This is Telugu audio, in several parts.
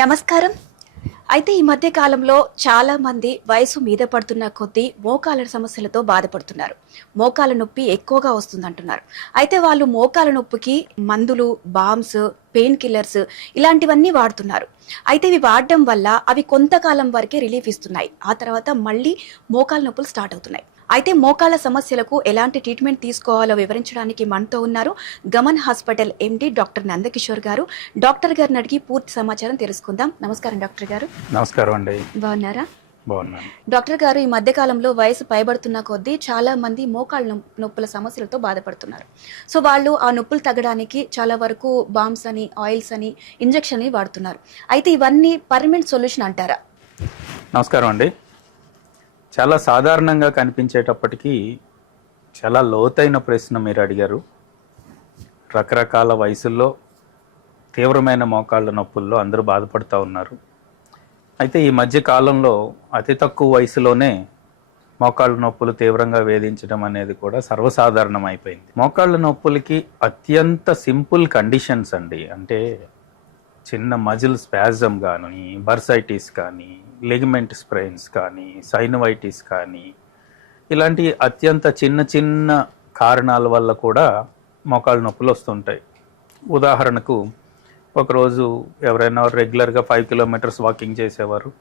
నమస్కారం. అయితే ఈ మధ్య కాలంలో చాలా మంది వయసు మీద పడుతున్న కొద్దీ మోకాళ్ళ సమస్యలతో బాధపడుతున్నారు. మోకాళ్ళ నొప్పి ఎక్కువగా వస్తుందంటున్నారు. అయితే వాళ్ళు మోకాళ్ళ నొప్పికి మందులు, బామ్స్, పెయిన్ కిల్లర్స్ ఇలాంటివన్నీ వాడుతున్నారు. అయితే ఇవి వాడడం వల్ల అవి కొంతకాలం వరకే రిలీఫ్ ఇస్తున్నాయి. ఆ తర్వాత మళ్ళీ మోకాళ్ళ నొప్పులు స్టార్ట్ అవుతున్నాయి. అయితే మోకాళ్ళ సమస్యలకు ఎలాంటి ట్రీట్మెంట్ తీసుకోవాలో వివరించడానికి మనతో ఉన్నారు Gaman hospital MD doctor Nandakishore గారు. డాక్టర్ గారిని అడిగి పూర్తి సమాచారం తెలుసుకుందాం. నమస్కారం డాక్టర్ గారు. నమస్కారం అండి. బాగున్నారా? బాగున్నాను డాక్టర్ గారు, ఈ మధ్య కాలంలో వయసు పైబడుతున్న కొద్దీ చాలా మంది మోకాళ్ళ నొప్పుల సమస్యలతో బాధపడుతున్నారు. సో వాళ్ళు ఆ నొప్పులు తగ్గడానికి చాలా వరకు బామ్స్ అని, ఆయిల్స్ అని, ఇంజెక్షన్ వాడుతున్నారు. అయితే ఇవన్నీ పర్మనెంట్ సొల్యూషన్ అంటారా? నమస్కారం అండి. చాలా సాధారణంగా కనిపించేటప్పటికీ చాలా లోతైన ప్రశ్న మీరు అడిగారు. రకరకాల వయసుల్లో తీవ్రమైన మోకాళ్ళ నొప్పుల్లో అందరూ బాధపడుతూ ఉన్నారు. అయితే ఈ మధ్య కాలంలో అతి తక్కువ వయసులోనే మోకాళ్ళ నొప్పులు తీవ్రంగా వేధించడం అనేది కూడా సర్వసాధారణం అయిపోయింది. మోకాళ్ళ నొప్పులకి అత్యంత సింపుల్ కండిషన్స్ అండి. అంటే చిన్న మజిల్ స్పాజమ్ కానీ, బర్సైటిస్ కానీ, లిగమెంట్ స్ప్రెయిన్స్ కానీ, సైనవైటిస్ కానీ, ఇలాంటి అత్యంత చిన్న చిన్న కారణాల వల్ల కూడా మోకాళ్ళ నొప్పులు వస్తుంటాయి. ఉదాహరణకు ఒకరోజు ఎవరైనా రెగ్యులర్గా 5 కిలోమీటర్స్ వాకింగ్ చేసేవారు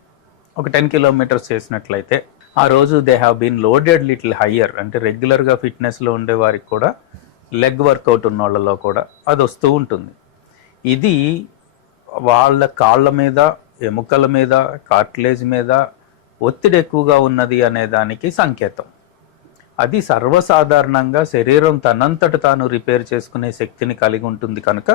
ఒక 10 కిలోమీటర్స్ చేసినట్లయితే ఆ రోజు they have been loaded little higher. అంటే రెగ్యులర్గా ఫిట్నెస్లో ఉండే వారికి కూడా, లెగ్ వర్కౌట్ ఉన్న వాళ్ళలో కూడా అది వస్తూ ఉంటుంది. ఇది వాళ్ళ కాళ్ళ మీద, ఎముకల మీద, కార్టిలేజ్ మీద ఒత్తిడి ఎక్కువగా ఉన్నది అనే దానికి సంకేతం. అది సర్వసాధారణంగా శరీరం తనంతట తాను రిపేర్ చేసుకునే శక్తిని కలిగి ఉంటుంది కనుక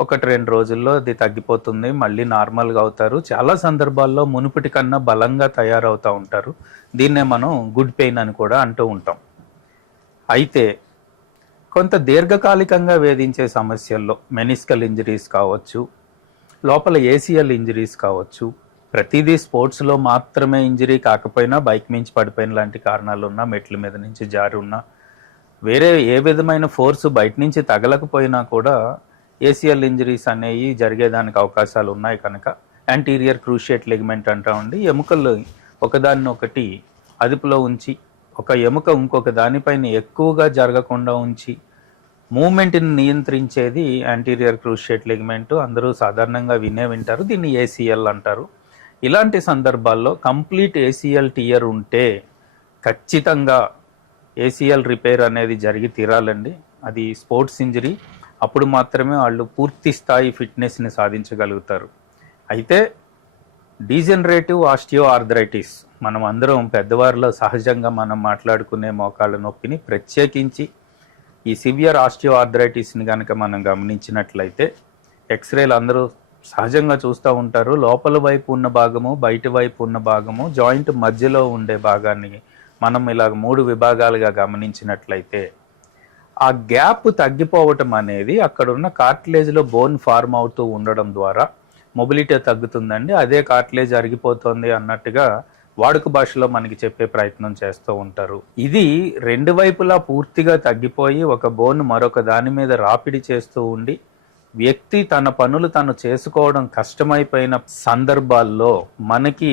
1-2 రోజుల్లో అది తగ్గిపోతుంది, మళ్ళీ నార్మల్గా అవుతారు. చాలా సందర్భాల్లో మునుపటి కన్నా బలంగా తయారవుతూ ఉంటారు. దీన్నే మనం గుడ్ పెయిన్ అని కూడా అంటూ ఉంటాం. అయితే కొంత దీర్ఘకాలికంగా వేధించే సమస్యల్లో మెనిస్కల్ ఇంజరీస్ కావచ్చు, లోపల ఏసీఎల్ ఇంజరీస్ కావచ్చు, ప్రతిదీ స్పోర్ట్స్లో మాత్రమే ఇంజరీ కాకపోయినా బైక్ మించి పడిపోయిన లాంటి కారణాలు ఉన్నా, మెట్ల మీద నుంచి జారి ఉన్నా, వేరే ఏ విధమైన ఫోర్సు బయట నుంచి తగలకపోయినా కూడా ఏసీఎల్ ఇంజరీస్ అనేవి జరిగేదానికి అవకాశాలు ఉన్నాయి. కనుక యాంటీరియర్ క్రూషియేట్ లిగమెంట్ అంటామండి. ఎముకలు ఒకదాన్నొకటి అదుపులో ఉంచి, ఒక ఎముక ఇంకొక దానిపైన ఎక్కువగా జరగకుండా ఉంచి మూమెంట్ని నియంత్రించేది యాంటీరియర్ క్రూషియేట్ లిగమెంట్. అందరూ సాధారణంగా వింటారు. దీన్ని ఏసీఎల్ అంటారు. ఇలాంటి సందర్భాల్లో కంప్లీట్ ఏసీఎల్ టియర్ ఉంటే ఖచ్చితంగా ఏసీఎల్ రిపేర్ అనేది జరిగి తీరాలండి. అది స్పోర్ట్స్ ఇంజరీ. అప్పుడు మాత్రమే వాళ్ళు పూర్తి స్థాయి ఫిట్నెస్ని సాధించగలుగుతారు. అయితే డీజనరేటివ్ ఆస్టియో ఆర్థరైటిస్, మనం అందరం పెద్దవారిలో సహజంగా మనం మాట్లాడుకునే మోకాళ్ళ నొప్పిని, ప్రత్యేకించి ఈ సివియర్ ఆస్టియో ఆర్థరైటిస్ని కనుక మనం గమనించినట్లయితే ఎక్స్రేలు అందరూ సహజంగా చూస్తూ ఉంటారు. లోపల వైపు ఉన్న భాగము, బయట వైపు ఉన్న భాగము, జాయింట్ మధ్యలో ఉండే భాగాన్ని మనం ఇలాగ 3 విభాగాలుగా గమనించినట్లయితే ఆ గ్యాప్ తగ్గిపోవటం అనేది అక్కడ ఉన్న కార్టిలేజ్లో బోన్ ఫార్మ్ అవుతూ ఉండడం ద్వారా మొబిలిటీ తగ్గుతుందండి. అదే కార్టిలేజ్ అరిగిపోతుంది అన్నట్టుగా వాడుక భాషలో మనకి చెప్పే ప్రయత్నం చేస్తూ ఉంటారు. ఇది 2 వైపులా పూర్తిగా తగ్గిపోయి ఒక బోన్ మరొక దాని మీద రాపిడి చేస్తూ ఉండి వ్యక్తి తన పనులు తను చేసుకోవడం కష్టమైపోయిన సందర్భాల్లో మనకి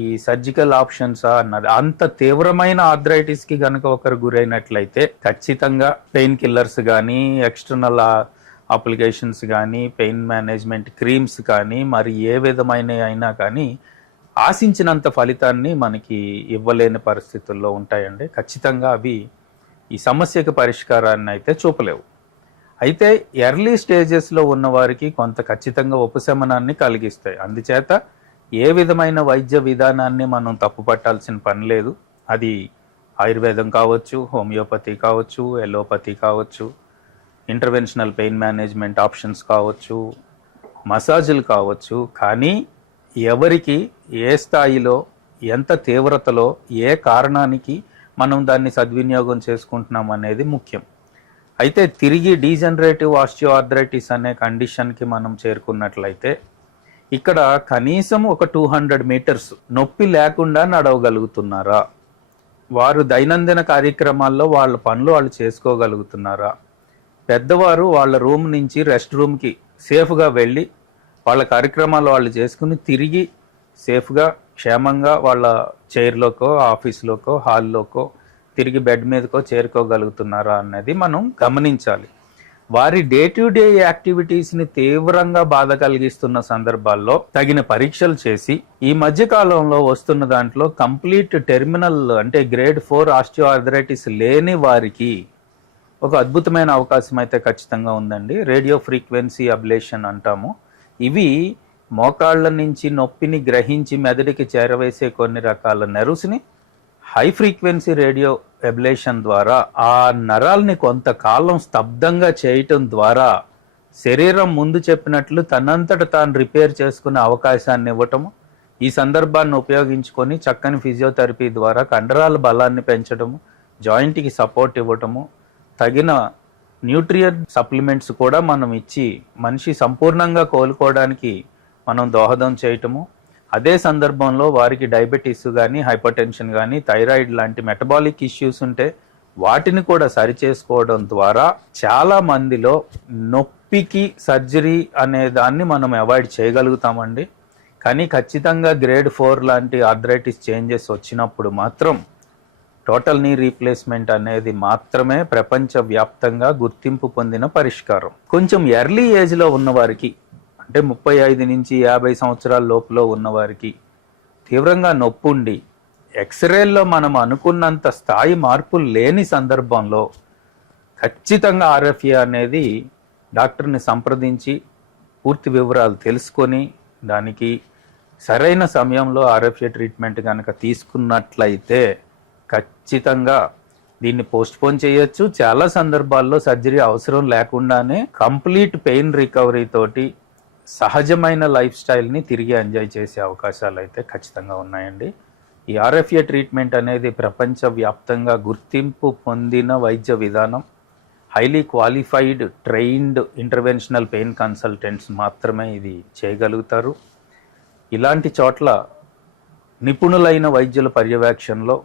ఈ సర్జికల్ ఆప్షన్స్ అన్నది, అంత తీవ్రమైన ఆర్థరైటిస్కి కనుక ఒకరు గురైనట్లయితే ఖచ్చితంగా పెయిన్ కిల్లర్స్ కానీ, ఎక్స్టర్నల్ అప్లికేషన్స్ కానీ, పెయిన్ మేనేజ్మెంట్ క్రీమ్స్ కానీ, మరి ఏ విధమైన అయినా కానీ ఆశించినంత ఫలితాన్ని మనకి ఇవ్వలేని పరిస్థితుల్లో ఉంటాయండి. ఖచ్చితంగా అవి ఈ సమస్యకు పరిష్కారాన్ని అయితే చూపలేవు. అయితే ఎర్లీ స్టేజెస్లో ఉన్న వారికి కొంత ఖచ్చితంగా ఉపశమనాన్ని కలిగిస్తాయి. అందుచేత ఏ విధమైన వైద్య విధానాన్ని మనం తప్పుపట్టాల్సిన పని లేదు. అది ఆయుర్వేదం కావచ్చు, హోమియోపతి కావచ్చు, ఎలోపతి కావచ్చు, ఇంటర్వెన్షనల్ పెయిన్ మేనేజ్మెంట్ ఆప్షన్స్ కావచ్చు, మసాజులు కావచ్చు. కానీ ఎవరికి ఏ స్థాయిలో, ఎంత తీవ్రతలో, ఏ కారణానికి మనం దాన్ని సద్వినియోగం చేసుకుంటున్నాం అనేది ముఖ్యం. అయితే తిరిగి డీజనరేటివ్ ఆస్టియో ఆర్థరైటిస్ అనే కండిషన్కి మనం చేరుకున్నట్లయితే ఇక్కడ కనీసం ఒక 200 మీటర్స్ నొప్పి లేకుండా నడవగలుగుతున్నారా, వారు దైనందిన కార్యక్రమాల్లో వాళ్ళ పనులు వాళ్ళు చేసుకోగలుగుతున్నారా, పెద్దవారు వాళ్ళ రూమ్ నుంచి రెస్ట్ రూమ్కి సేఫ్గా వెళ్ళి వాళ్ళ కార్యక్రమాలు వాళ్ళు చేసుకుని తిరిగి సేఫ్గా క్షేమంగా వాళ్ళ చైర్లోకో ఆఫీస్లోకో హాల్లోకో తిరిగి బెడ్ మీదకో చేరుకోగలుగుతున్నారా అన్నది మనం గమనించాలి. వారి డే టు డే యాక్టివిటీస్ని తీవ్రంగా బాధ కలిగిస్తున్న సందర్భాల్లో తగిన పరీక్షలు చేసి ఈ మధ్య కాలంలో వస్తున్న దాంట్లో కంప్లీట్ టెర్మినల్ అంటే గ్రేడ్ 4 ఆస్టియోఆర్థరైటిస్ లేని వారికి ఒక అద్భుతమైన అవకాశం అయితే ఖచ్చితంగా ఉందండి. రేడియో ఫ్రీక్వెన్సీ అబ్లేషన్ అంటాము. ఇవి మోకాళ్ళ నుంచి నొప్పిని గ్రహించి మెదడుకి చేరవేసే కొన్ని రకాల నెర్వ్స్ని హై ఫ్రీక్వెన్సీ రేడియో అబ్లేషన్ ద్వారా ఆ నరాల్ని కొంతకాలం స్తబ్దంగా చేయటం ద్వారా శరీరం ముందు చెప్పినట్లు తనంతట తాను రిపేర్ చేసుకునే అవకాశాన్ని ఇవ్వటము, ఈ సందర్భాన్ని ఉపయోగించుకొని చక్కని ఫిజియోథెరపీ ద్వారా కండరాల బలాన్ని పెంచడము, జాయింట్కి సపోర్ట్ ఇవ్వటము, తగిన న్యూట్రియన్ సప్లిమెంట్స్ కూడా మనం ఇచ్చి మనిషి సంపూర్ణంగా కోలుకోవడానికి మనం దోహదం చేయటము, అదే సందర్భంలో వారికి డయాబెటీస్ కానీ హైపర్ టెన్షన్ కానీ థైరాయిడ్ లాంటి మెటబాలిక్ ఇష్యూస్ ఉంటే వాటిని కూడా సరిచేసుకోవడం ద్వారా చాలా మందిలో నొప్పికి సర్జరీ అనే దాన్ని మనం అవాయిడ్ చేయగలుగుతామండి. కానీ ఖచ్చితంగా గ్రేడ్ 4 లాంటి ఆర్థరైటిస్ చేంజెస్ వచ్చినప్పుడు మాత్రం టోటల్ నీ రీప్లేస్మెంట్ అనేది మాత్రమే ప్రపంచవ్యాప్తంగా గుర్తింపు పొందిన పరిష్కారం. కొంచెం ఎర్లీ ఏజ్లో ఉన్నవారికి అంటే 35 నుంచి 50 సంవత్సరాల లోపులో ఉన్నవారికి తీవ్రంగా నొప్పి ఉండి ఎక్స్రేల్లో మనం అనుకున్నంత స్థాయి మార్పులు లేని సందర్భంలో ఖచ్చితంగా ఆర్ఎఫ్ఏ అనేది డాక్టర్ని సంప్రదించి పూర్తి వివరాలు తెలుసుకొని దానికి సరైన సమయంలో ఆర్ఎఫ్ఏ ట్రీట్మెంట్ కనుక తీసుకున్నట్లయితే ఖచ్చితంగా దీన్ని పోస్ట్పోన్ చేయొచ్చు. చాలా సందర్భాల్లో సర్జరీ అవసరం లేకుండానే కంప్లీట్ పెయిన్ రికవరీ తోటి సహజమైన లైఫ్ స్టైల్ని తిరిగి ఎంజాయ్ చేసే అవకాశాలు అయితే ఖచ్చితంగా ఉన్నాయండి. ఈ ఆర్ఎఫ్ఏ ట్రీట్మెంట్ అనేది ప్రపంచవ్యాప్తంగా గుర్తింపు పొందిన వైద్య విధానం. Highly qualified trained interventional pain consultants మాత్రమే ఇది చేయగలుగుతారు. ఇలాంటి చోట్ల నిపుణులైన వైద్యుల పర్యవేక్షణలో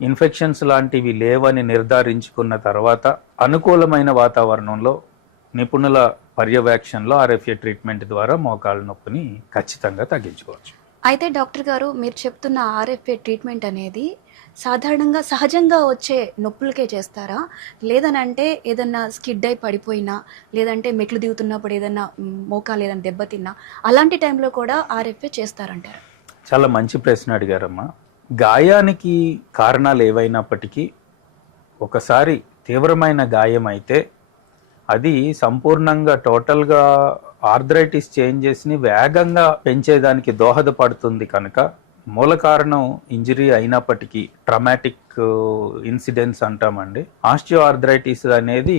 ఇన్ఫెక్షన్స్ లాంటివి లేవని నిర్ధారించుకున్న తర్వాత అనుకూలమైన వాతావరణంలో నిపుణుల పర్యవేక్షణలో ఆర్ఎఫ్ఏ ట్రీట్మెంట్ ద్వారా మోకాళ్ళ నొప్పిని ఖచ్చితంగా తగ్గించుకోవచ్చు. అయితే డాక్టర్ గారు, మీరు చెప్తున్న ఆర్ఎఫ్ఏ ట్రీట్మెంట్ అనేది సాధారణంగా సహజంగా వచ్చే నొప్పులకే చేస్తారా, లేదనంటే ఏదన్నా స్కిడ్ అయి పడిపోయినా లేదంటే మెట్లు దిగుతున్నప్పుడు ఏదన్నా మోకాలు ఏదైనా దెబ్బతిన్నా అలాంటి టైంలో కూడా ఆర్ఎఫ్ఏ చేస్తారంటారు? చాలా మంచి ప్రశ్న అడిగారమ్మా. గాయానికి కారణాలు ఏవైనప్పటికీ ఒకసారి తీవ్రమైన గాయం అయితే అది సంపూర్ణంగా టోటల్గా ఆర్థరైటిస్ చేంజెస్ని వేగంగా పెంచేదానికి దోహదపడుతుంది కనుక మూల కారణం ఇంజరీ అయినప్పటికీ ట్రామాటిక్ ఇన్సిడెంట్స్ అంటామండి. ఆస్టియో ఆర్థరైటిస్ అనేది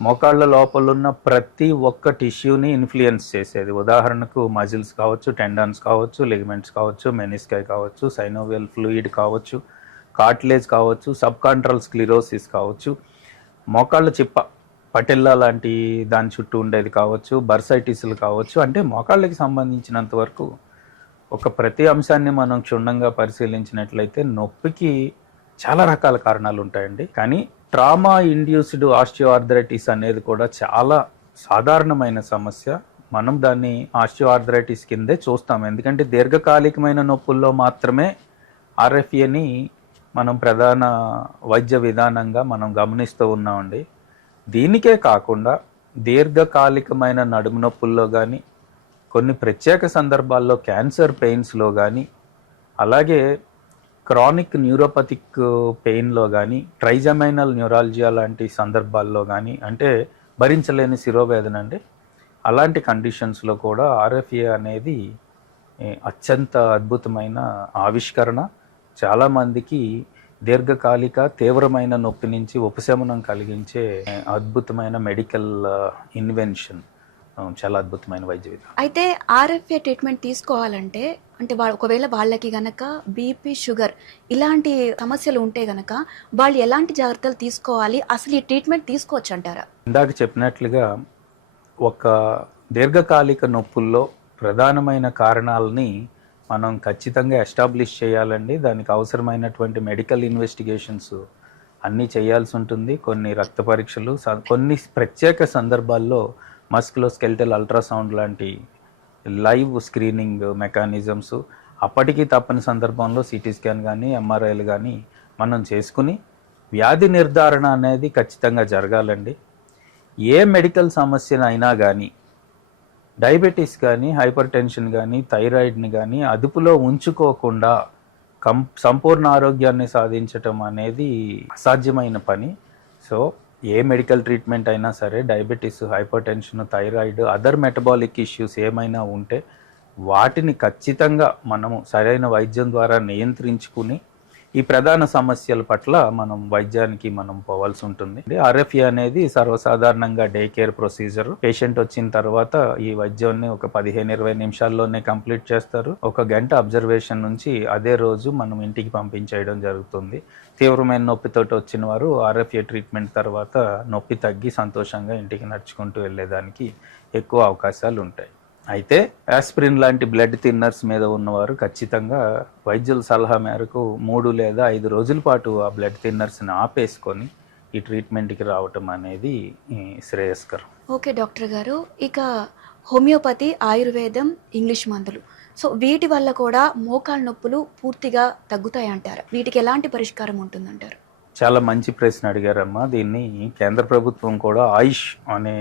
మోకాళ్ళ లోపల ఉన్న ప్రతి ఒక్క టిష్యూని ఇన్ఫ్లుయెన్స్ చేసేది. ఉదాహరణకు మజిల్స్ కావచ్చు, టెండాన్స్ కావచ్చు, లిగమెంట్స్ కావచ్చు, మెనిస్కై కావచ్చు, సైనోవియల్ ఫ్లూయిడ్ కావచ్చు, కార్టిలేజ్ కావచ్చు, సబ్ కాంట్రల్ స్క్లిరోసిస్ కావచ్చు, మోకాళ్ళ చిప్ప పటెల్లా లాంటి దాని చుట్టూ ఉండేది కావచ్చు, బర్సైటిస్లు కావచ్చు. అంటే మోకాళ్ళకి సంబంధించినంత వరకు ఒక ప్రతి అంశాన్ని మనం క్షుణ్ణంగా పరిశీలించినట్లయితే నొప్పికి చాలా రకాల కారణాలు ఉంటాయండి. కానీ ట్రామా ఇండ్యూస్డ్ ఆస్టియోఆర్థరైటిస్ అనేది కూడా చాలా సాధారణమైన సమస్య. మనం దాన్ని ఆస్టియోఆర్థరైటిస్ కిందే చూస్తాం. ఎందుకంటే దీర్ఘకాలికమైన నొప్పుల్లో మాత్రమే ఆర్ఎఫ్ఏని మనం ప్రధాన వైద్య విధానంగా మనం గమనిస్తూ ఉన్నామండి. దీనికే కాకుండా దీర్ఘకాలికమైన నడుము నొప్పుల్లో కానీ, కొన్ని ప్రత్యేక సందర్భాల్లో క్యాన్సర్ పెయిన్స్లో కానీ, అలాగే క్రానిక్ న్యూరోపతిక్ పెయిన్లో కానీ, ట్రైజమైనల్ న్యూరాలజియా లాంటి సందర్భాల్లో కానీ, అంటే భరించలేని శిరోవేదన అండి, అలాంటి కండిషన్స్లో కూడా ఆర్ఎఫ్ఏ అనేది అత్యంత అద్భుతమైన ఆవిష్కరణ. చాలామందికి దీర్ఘకాలిక తీవ్రమైన నొప్పి నుంచి ఉపశమనం కలిగించే అద్భుతమైన మెడికల్ ఇన్వెన్షన్. చాలా అద్భుతమైన వైద్య విధానం. అయితే ఆర్ఎఫ్ఏ ట్రీట్మెంట్ తీసుకోవాలంటే అంటే ఒకవేళ వాళ్ళకి గనక బీపీ, షుగర్ ఇలాంటి సమస్యలు ఉంటే గనక వాళ్ళు ఎలాంటి జాగ్రత్తలు తీసుకోవాలి, అసలు ఈ ట్రీట్మెంట్ తీసుకోవచ్చు అంటారా? ఇందాక చెప్పినట్లుగా ఒక దీర్ఘకాలిక నొప్పుల్లో ప్రధానమైన కారణాలని మనం ఖచ్చితంగా ఎస్టాబ్లిష్ చేయాలండి. దానికి అవసరమైనటువంటి మెడికల్ ఇన్వెస్టిగేషన్స్ అన్నీ చేయాల్సి ఉంటుంది. కొన్ని రక్త పరీక్షలు, కొన్ని ప్రత్యేక సందర్భాల్లో మస్కులోస్కెలిటల్ అల్ట్రాసౌండ్ లాంటి లైవ్ స్క్రీనింగ్ మెకానిజమ్స్ అప్పటికి తప్పని సందర్భంలో సిటీ స్కాన్ కానీ ఎంఆర్ఐలు కానీ మనం చేసుకుని వ్యాధి నిర్ధారణ అనేది ఖచ్చితంగా జరగాలండి. ఏ మెడికల్ సమస్యనైనా కానీ డయాబెటీస్ కానీ హైపర్ టెన్షన్ కానీ థైరాయిడ్ని కానీ అదుపులో ఉంచుకోకుండా సంపూర్ణ ఆరోగ్యాన్ని సాధించటం అనేది అసాధ్యమైన పని. సో ఏ మెడికల్ ట్రీట్మెంట్ అయినా సరే diabetes, hyper tension, thyroid, other metabolic issues ఏమైనా ఉంటే వాటిని ఖచ్చితంగా మనము సరైన వైద్యం ద్వారా నియంత్రించుకుని ఈ ప్రధాన సమస్యల పట్ల మనం వైద్యానికి మనం పోవాల్సి ఉంటుంది. ఆర్ఎఫ్ఏ అనేది సర్వసాధారణంగా డే కేర్ ప్రొసీజర్. పేషెంట్ వచ్చిన తర్వాత ఈ వైద్యాన్ని ఒక 15-20 నిమిషాల్లోనే కంప్లీట్ చేస్తారు. 1 గంట అబ్జర్వేషన్ నుంచి అదే రోజు మనం ఇంటికి పంపించేయడం జరుగుతుంది. తీవ్రమైన నొప్పితోటి వచ్చిన వారు ఆర్ఎఫ్ఏ ట్రీట్మెంట్ తర్వాత నొప్పి తగ్గి సంతోషంగా ఇంటికి నడుచుకుంటూ వెళ్ళేదానికి ఎక్కువ అవకాశాలు ఉంటాయి. అయితే ఆస్పిరిన్ లాంటి బ్లడ్ థిన్నర్స్ మీద ఉన్నవారు ఖచ్చితంగా వైద్యుల సలహా మేరకు 3 లేదా 5 రోజుల పాటు ఆ బ్లడ్ థిన్నర్స్ని ఆపేసుకొని ఈ ట్రీట్మెంట్కి రావటం అనేది శ్రేయస్కరం. ఓకే డాక్టర్ గారు, ఇక హోమియోపతి, ఆయుర్వేదం, ఇంగ్లీష్ మందులు, సో వీటి వల్ల కూడా మోకాళ్ళ నొప్పులు పూర్తిగా తగ్గుతాయి అంటారు. వీటికి ఎలాంటి పరిష్కారం ఉంటుందంటారు? చాలా మంచి ప్రశ్న అడిగారమ్మా. దీన్ని కేంద్ర ప్రభుత్వం కూడా ఆయుష్ అనే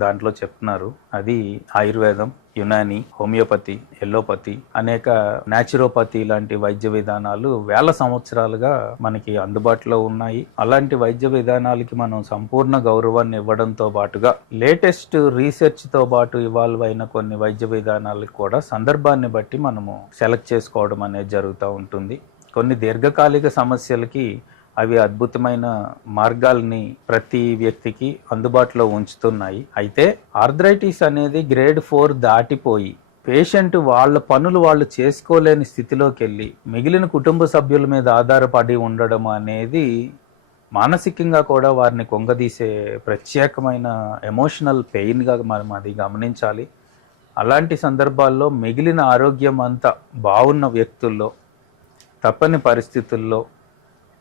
దాంట్లో చెప్తున్నారు. అది ఆయుర్వేదం, యునాని, హోమియోపతి, ఎల్లోపతి, అనేక న్యాచురోపతి లాంటి వైద్య విధానాలు వేల సంవత్సరాలుగా మనకి అందుబాటులో ఉన్నాయి. అలాంటి వైద్య విధానాలకి మనం సంపూర్ణ గౌరవాన్ని ఇవ్వడంతో పాటుగా లేటెస్ట్ రీసెర్చ్తో పాటు ఇవాల్వ్ అయిన కొన్ని వైద్య విధానాలకు కూడా సందర్భాన్ని బట్టి మనము సెలెక్ట్ చేసుకోవడం అనేది జరుగుతూ ఉంటుంది. కొన్ని దీర్ఘకాలిక సమస్యలకి అవి అద్భుతమైన మార్గాల్ని ప్రతి వ్యక్తికి అందుబాటులో ఉంచుతున్నాయి. అయితే ఆర్థరైటిస్ అనేది గ్రేడ్ 4 దాటిపోయి పేషెంట్ వాళ్ళ పనులు వాళ్ళు చేసుకోలేని స్థితిలోకి వెళ్ళి మిగిలిన కుటుంబ సభ్యుల మీద ఆధారపడి ఉండడం అనేది మానసికంగా కూడా వారిని కుంగదీసే ప్రత్యేకమైన ఎమోషనల్ పెయిన్గా మనం అది గమనించాలి. అలాంటి సందర్భాల్లో మిగిలిన ఆరోగ్యం అంతా బాగున్న వ్యక్తుల్లో తప్పని పరిస్థితుల్లో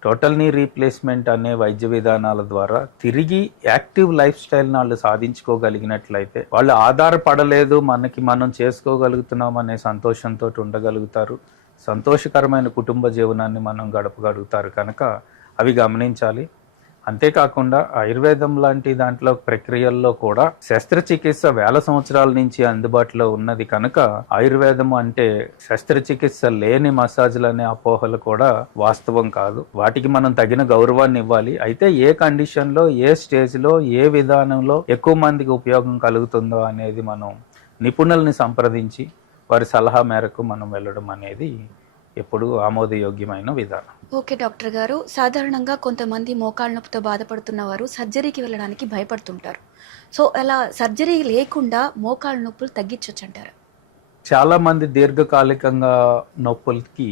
టోటల్ నీ రీప్లేస్మెంట్ అనే వైద్య విధానాల ద్వారా తిరిగి యాక్టివ్ లైఫ్ స్టైల్ని వాళ్ళు సాధించుకోగలిగినట్లయితే వాళ్ళు ఆధారపడలేదు, మనం చేసుకోగలుగుతున్నాం అనే సంతోషంతో ఉండగలుగుతారు. సంతోషకరమైన కుటుంబ జీవనాన్ని మనం గడపగలుగుతారు కనుక అవి గమనించాలి. అంతేకాకుండా ఆయుర్వేదం లాంటి దాంట్లో ప్రక్రియల్లో కూడా శస్త్రచికిత్స వేల సంవత్సరాల నుంచి అందుబాటులో ఉన్నది కనుక ఆయుర్వేదం అంటే శస్త్రచికిత్స లేని మసాజ్లు అనే అపోహలు కూడా వాస్తవం కాదు. వాటికి మనం తగిన గౌరవాన్ని ఇవ్వాలి. అయితే ఏ కండిషన్లో, ఏ స్టేజ్లో, ఏ విధానంలో ఎక్కువ మందికి ఉపయోగం కలుగుతుందో అనేది మనం నిపుణుల్ని సంప్రదించి వారి సలహా మేరకు మనం వెళ్ళడం అనేది ఎప్పుడు ఆమోదయోగ్యమైన విధానం. ఓకే డాక్టర్ గారు, సాధారణంగా కొంతమంది మోకాళ్ళ నొప్పితో బాధపడుతున్న వారు సర్జరీకి వెళ్ళడానికి భయపడుతుంటారు. సో అలా సర్జరీ లేకుండా మోకాళ్ళ నొప్పులు తగ్గించవచ్చు అంటారు? చాలామంది దీర్ఘకాలికంగా నొప్పులకి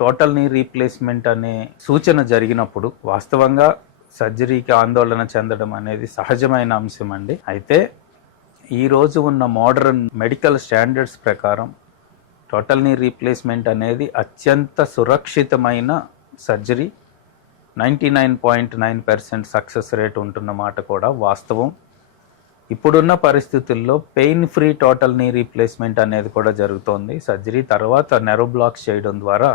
టోటల్ నీ రీప్లేస్మెంట్ అనే సూచన జరిగినప్పుడు వాస్తవంగా సర్జరీకి ఆందోళన చెందడం అనేది సహజమైన అంశం అండి. అయితే ఈరోజు ఉన్న మోడర్న్ మెడికల్ స్టాండర్డ్స్ ప్రకారం టోటల్ నీ రీప్లేస్మెంట్ అనేది అత్యంత సురక్షితమైన సర్జరీ. 99.9% సక్సెస్ రేట్ ఉంటున్న మాట కూడా వాస్తవం. ఇప్పుడున్న పరిస్థితుల్లో pain free total knee replacement అనేది కూడా జరుగుతోంది. సర్జరీ తర్వాత నెర్వ్ బ్లాక్స్ చేయడం ద్వారా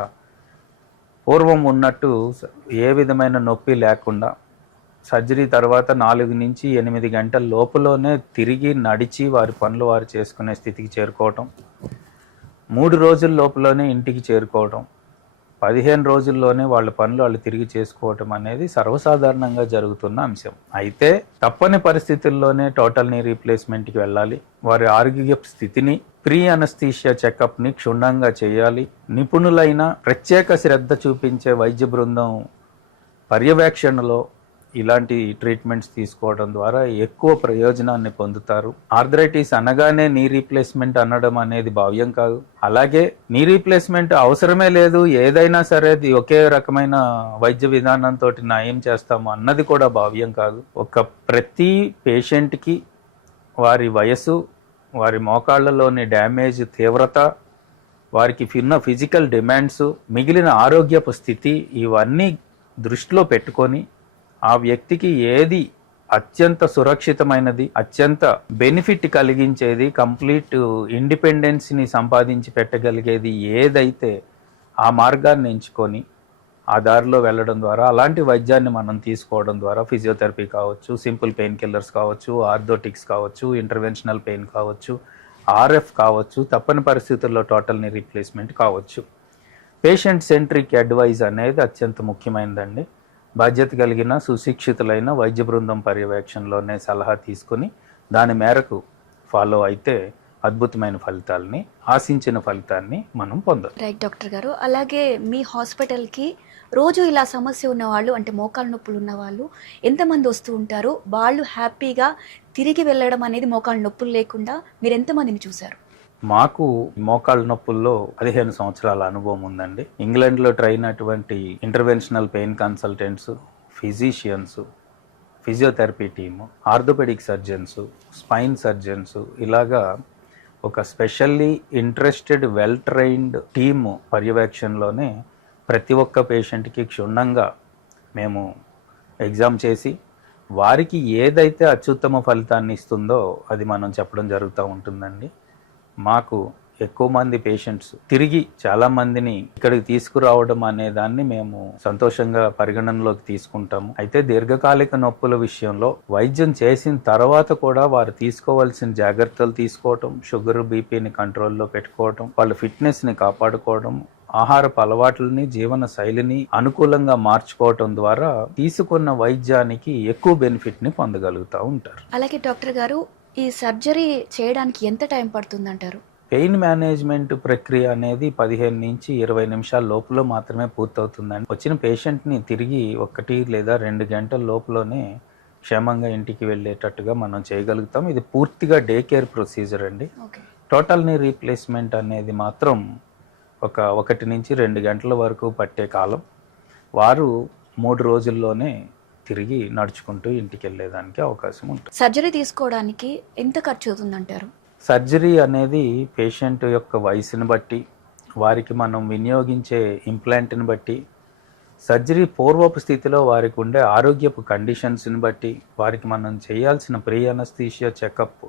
పూర్వం ఉన్నట్టు ఏ విధమైన నొప్పి లేకుండా సర్జరీ తర్వాత 4 నుంచి 8 గంటల లోపులోనే తిరిగి నడిచి వారి పనులు వారు చేసుకునే స్థితికి చేరుకోవటం, 3 రోజుల లోపలనే ఇంటికి చేరుకోవడం, 15 రోజుల్లోనే వాళ్ళ పనులు వాళ్ళు తిరిగి చేసుకోవటం అనేది సర్వసాధారణంగా జరుగుతున్న అంశం. అయితే తప్పని పరిస్థితుల్లోనే టోటల్ నీ రీప్లేస్మెంట్కి వెళ్ళాలి. వారి ఆరోగ్య స్థితిని ప్రీ అనస్థీషియా చెకప్ని క్షుణ్ణంగా చేయాలి. నిపుణులైన ప్రత్యేక శ్రద్ధ చూపించే వైద్య బృందం పర్యవేక్షణలో ఇలాంటి ట్రీట్మెంట్స్ తీసుకోవడం ద్వారా ఎక్కువ ప్రయోజనాన్ని పొందుతారు. ఆర్థరైటిస్ అనగానే నీ రీప్లేస్మెంట్ అనడం అనేది భావ్యం కాదు. అలాగే నీ రీప్లేస్మెంట్ అవసరమే లేదు, ఏదైనా సరే ఒకే రకమైన వైద్య విధానంతో నయం చేస్తాము అన్నది కూడా భావ్యం కాదు. ప్రతి పేషెంట్కి వారి వయసు, వారి మోకాళ్లలోని డ్యామేజ్ తీవ్రత, వారికి ఉన్న ఫిజికల్ డిమాండ్స్, మిగిలిన ఆరోగ్యపు స్థితి ఇవన్నీ దృష్టిలో పెట్టుకొని ఆ వ్యక్తికి ఏది అత్యంత సురక్షితమైనది, అత్యంత బెనిఫిట్ కలిగించేది, కంప్లీట్ ఇండిపెండెన్స్ని సంపాదించి పెట్టగలిగేది ఏదైతే ఆ మార్గాన్ని ఎంచుకొని ఆ దారిలో వెళ్ళడం ద్వారా, అలాంటి వైద్యాన్ని మనం తీసుకోవడం ద్వారా ఫిజియోథెరపీ కావచ్చు, సింపుల్ పెయిన్ కిల్లర్స్ కావచ్చు, ఆర్థోటిక్స్ కావచ్చు, ఇంటర్వెన్షనల్ పెయిన్ కావచ్చు, ఆర్ఎఫ్ కావచ్చు, తప్పని పరిస్థితుల్లో టోటల్ నీ రీప్లేస్మెంట్ కావచ్చు. పేషెంట్ సెంట్రిక్ అడ్వైజ్ అనేది అత్యంత ముఖ్యమైనదండి. బాధ్యత కలిగిన సుశిక్షితులైన వైద్య బృందం పర్యవేక్షణలోనే సలహా తీసుకుని దాని మేరకు ఫాలో అయితే అద్భుతమైన ఫలితాలని, ఆశించిన ఫలితాన్ని మనం పొందొచ్చు. రైట్ డాక్టర్ గారు. అలాగే మీ హాస్పిటల్కి రోజు ఇలా సమస్య ఉన్న వాళ్ళు, అంటే మోకాలు నొప్పులు ఉన్న వాళ్ళు ఎంతమంది వస్తూ ఉంటారు? వాళ్ళు హ్యాపీగా తిరిగి వెళ్ళడం అనేది మోకాలు నొప్పులు లేకుండా మీరు ఎంతమందిని చూశారు? మాకు మోకాళ్ళ నొప్పుల్లో 15 సంవత్సరాల అనుభవం ఉందండి. ఇంగ్లాండ్లో ట్రైన్ అయినటువంటి interventional pain consultants, physicians, physiotherapy team, orthopaedic surgeons, spine surgeons, ఇలాగా ఒక specially interested well trained team పర్యవేక్షణలోనే ప్రతి ఒక్క పేషెంట్కి క్షుణ్ణంగా మేము ఎగ్జామ్ చేసి వారికి ఏదైతే అత్యుత్తమ ఫలితాన్ని ఇస్తుందో అది మనం చెప్పడం జరుగుతూ ఉంటుందండి. మాకు ఎక్కువ మంది పేషెంట్స్ తిరిగి చాలా మందిని ఇక్కడికి తీసుకురావడం అనే దాన్ని మేము సంతోషంగా పరిగణనలోకి తీసుకుంటాము. అయితే దీర్ఘకాలిక నొప్పుల విషయంలో వైద్యం చేసిన తర్వాత కూడా వారు తీసుకోవాల్సిన జాగ్రత్తలు తీసుకోవటం, షుగర్ బీపీని కంట్రోల్లో పెట్టుకోవటం, వాళ్ళ ఫిట్నెస్ని కాపాడుకోవడం, ఆహారపు అలవాట్లని, జీవన శైలిని అనుకూలంగా మార్చుకోవటం ద్వారా తీసుకున్న వైద్యానికి ఎక్కువ బెనిఫిట్ని పొందగలుగుతూ ఉంటారు. అలాగే డాక్టర్ గారు, ఈ సర్జరీ చేయడానికి ఎంత టైం పడుతుందంటారు? పెయిన్ మేనేజ్మెంట్ ప్రక్రియ అనేది 15 నుంచి 20 నిమిషాల లోపల మాత్రమే పూర్తవుతుందండి. వచ్చిన పేషెంట్ని తిరిగి 1 లేదా 2 గంటల లోపలనే క్షేమంగా ఇంటికి వెళ్ళేటట్టుగా మనం చేయగలుగుతాం. ఇది పూర్తిగా డే కేర్ ప్రొసీజర్ అండి. టోటల్ నీ రీప్లేస్మెంట్ అనేది మాత్రం 1 నుంచి 2 గంటల వరకు పట్టే కాలం. వారు 3 రోజుల్లోనే తిరిగి నడుచుకుంటూ ఇంటికి వెళ్ళేదానికి అవకాశం ఉంటుంది. సర్జరీ తీసుకోవడానికి ఎంత ఖర్చు అవుతుందంటారు? సర్జరీ అనేది పేషెంట్ యొక్క వయసుని బట్టి, వారికి మనం వినియోగించే ఇంప్లాంట్ని బట్టి, సర్జరీ పూర్వపు స్థితిలో వారికి ఉండే ఆరోగ్యపు కండిషన్స్ని బట్టి, వారికి మనం చేయాల్సిన ప్రీ అనస్థీషియా చెకప్,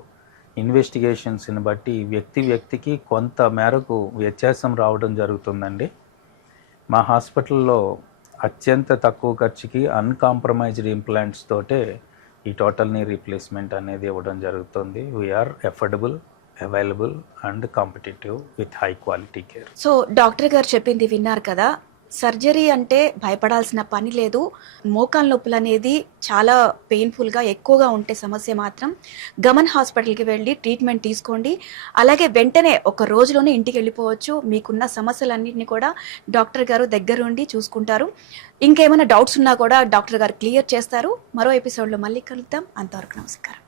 ఇన్వెస్టిగేషన్స్ని బట్టి వ్యక్తికి కొంత మేరకు వ్యత్యాసం రావడం జరుగుతుందండి. మా హాస్పిటల్లో అత్యంత తక్కువ ఖర్చుకి అన్కాంప్రమైజ్డ్ ఇంప్లాంట్స్ తోటే ఈ టోటల్ నీ రీప్లేస్మెంట్ అనేది ఇవ్వడం జరుగుతుంది. We are affordable, available and competitive with high quality care. So doctor గారు చెప్పింది విన్నారు కదా, సర్జరీ అంటే భయపడాల్సిన పని లేదు. మోకాలు నొప్పులు అనేది చాలా పెయిన్ఫుల్గా ఎక్కువగా ఉంటే సమస్య మాత్రం గమన్ హాస్పిటల్కి వెళ్ళి ట్రీట్మెంట్ తీసుకోండి. అలాగే వెంటనే 1 రోజులోనే ఇంటికి వెళ్ళిపోవచ్చు. మీకున్న సమస్యలన్నింటినీ కూడా డాక్టర్ గారు దగ్గరుండి చూసుకుంటారు. ఇంకేమైనా డౌట్స్ ఉన్నా కూడా డాక్టర్ గారు క్లియర్ చేస్తారు. మరో ఎపిసోడ్లో మళ్ళీ కలుద్దాం. అంతవరకు నమస్కారం.